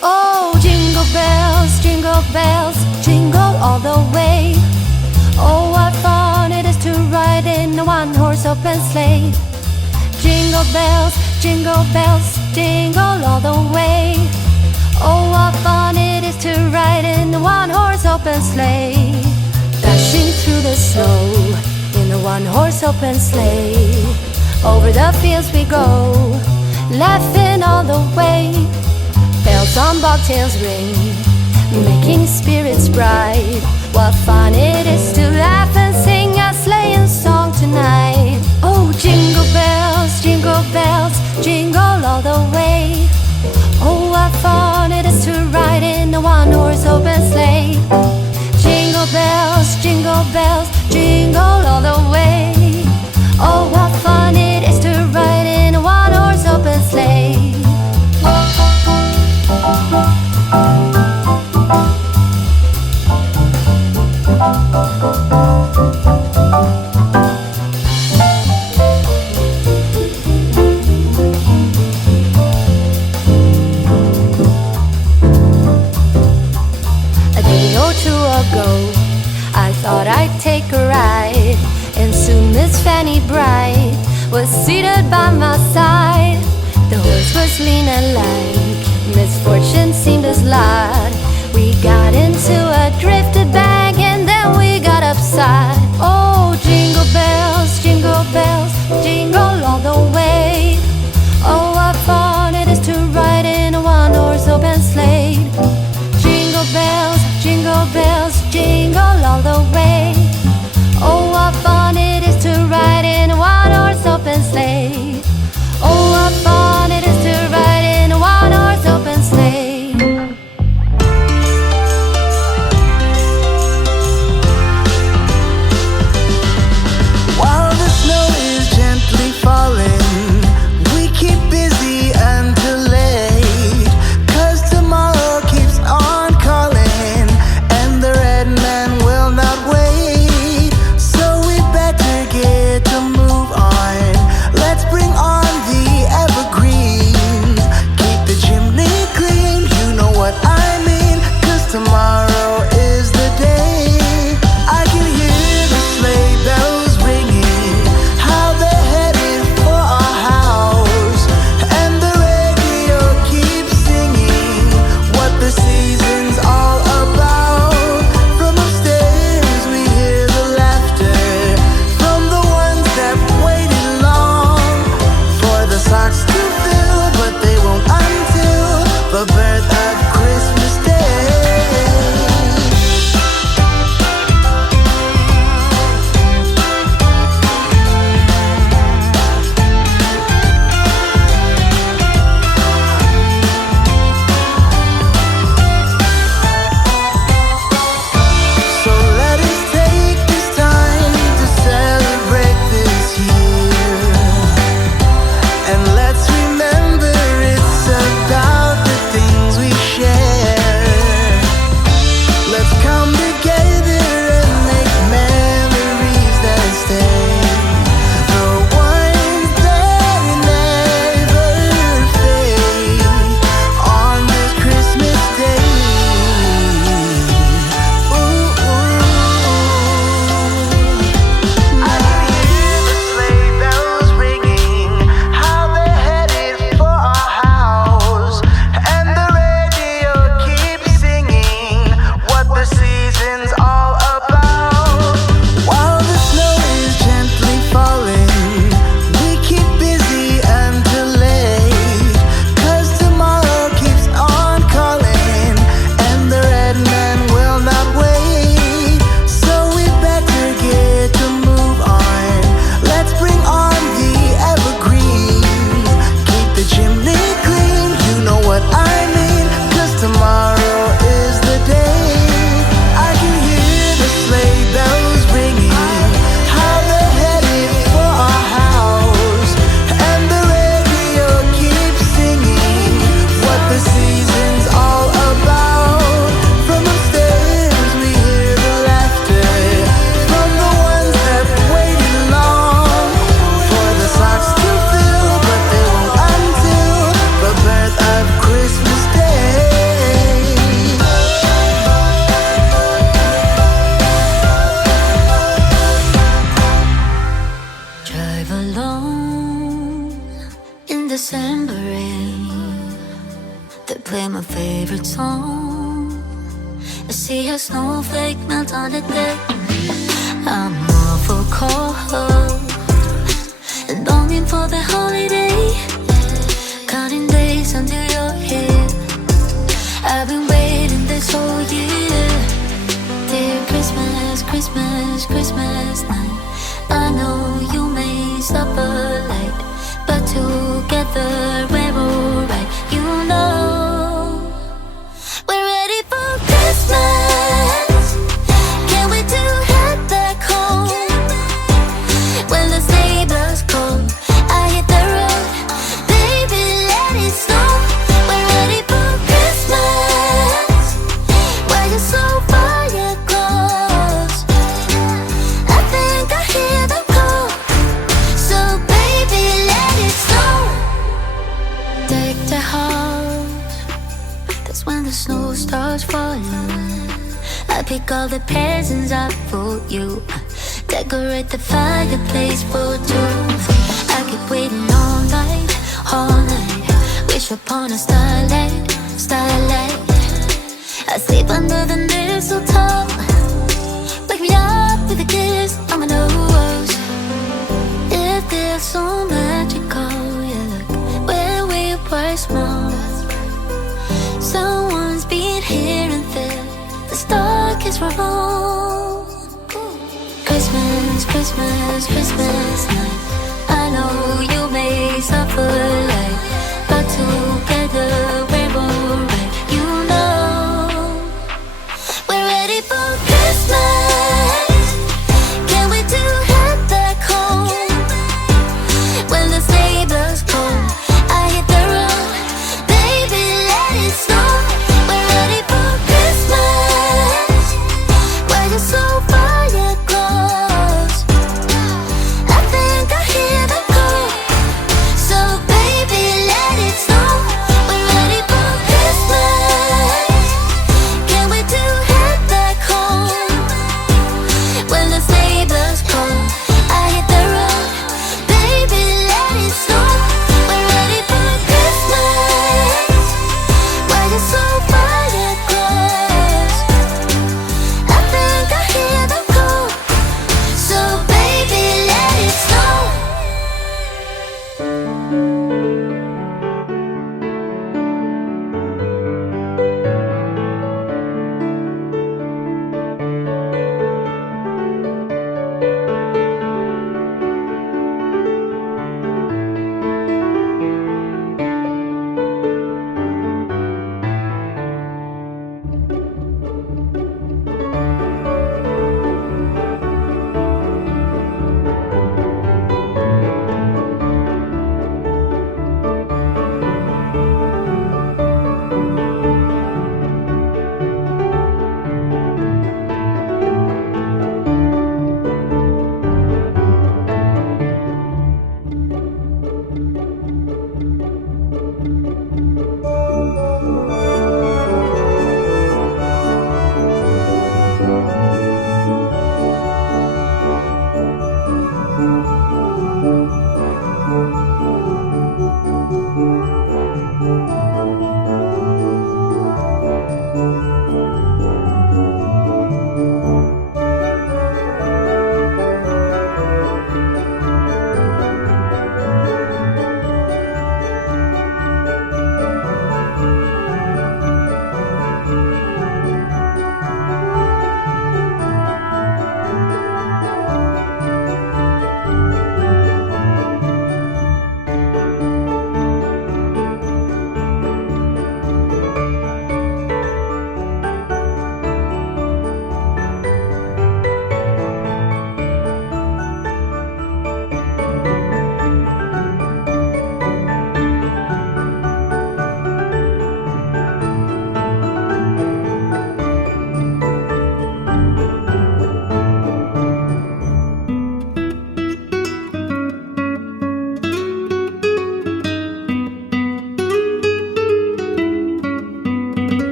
Oh, jingle bells, jingle all the way. Oh, what fun it is to ride in a one-horse open sleigh. Jingle bells, jingle all the way. Oh, what fun it is to ride in a one-horse open sleigh. Dashing through the snow in a one-horse open sleigh. Over the fields we go, laughing all the way. Bells on bobtails ring, making spirits bright. What fun it is to laugh and sing a sleighing song tonight. Oh, jingle bells, jingle all the way. Oh, what fun it is to ride in a one-horse open sleigh. Jingle bells, jingle all the way. Oh, what fun it is to ride in a one-horse open sleigh. A day or two ago, I thought I'd take a ride, and soon Miss Fanny Bright was seated by my side. The horse was lean and lank, misfortune seemed his lot. We got into a drifted bank and then we got upside. Oh, jingle bells, jingle all the way. Oh, what fun it is to ride in a one-horse open sleigh. Jingle bells, jingle all the way. Oh, what fun it is to ride in a one-horse open sleigh. Oh, what fun it is to ride in a one-horse open sleigh. While the snow is gently falling, we keep busy until late, 'cause tomorrow keeps on calling, and the red man will not wait. play my favorite song. I see a snowflake melt on the deck. I'm awful cold and longing for the holiday, counting days until you're here. I've been waiting this whole year. Dear Christmas, Christmas, Christmas night, I know you may suffer light, but together we're alright. You know we're ready for Christmas. Can't wait to head back home. When the sleigh bells call, I hit the road. Baby, let it snow. We're ready for Christmas. Why you so far yet close? I think I hear them call. So baby, let it snow. Deck the house. That's when the snow starts falling. I pick all the presents up for you. Decorate the fireplace for two. I keep waiting all night, all night. Wish upon a starlight, starlight. I sleep under the mistletoe. Wake me up with a kiss on my nose. It feels so magical, yeah, look where we were small. Someone's been here and there. The star kiss from home. Christmas, Christmas, Christmas night, I know you may suffer light, but together we're alright. You know we're ready for Christmas. Can't wait to head back home. When the sleigh bells call, I hit the road. Baby, let it snow. We're ready for Christmas. Why you so far yet close? I think I hear them call. So baby,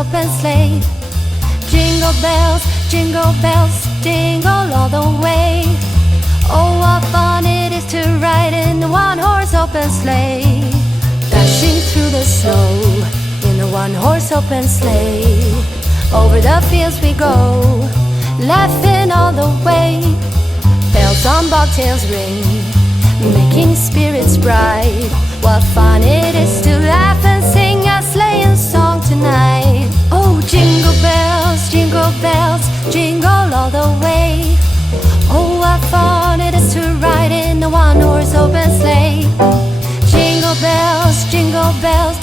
open sleigh. Jingle bells, jingle all the way. Oh, what fun it is to ride in a one-horse open sleigh. Dashing through the snow in a one-horse open sleigh. Over the fields we go, laughing all the way. Bells on bobtails ring, making spirits bright. What fun it is to laugh and sing a sleighing song tonight. Oh, jingle bells, jingle all the way. Oh, what fun it is to ride in a one-horse open sleigh. Jingle bells,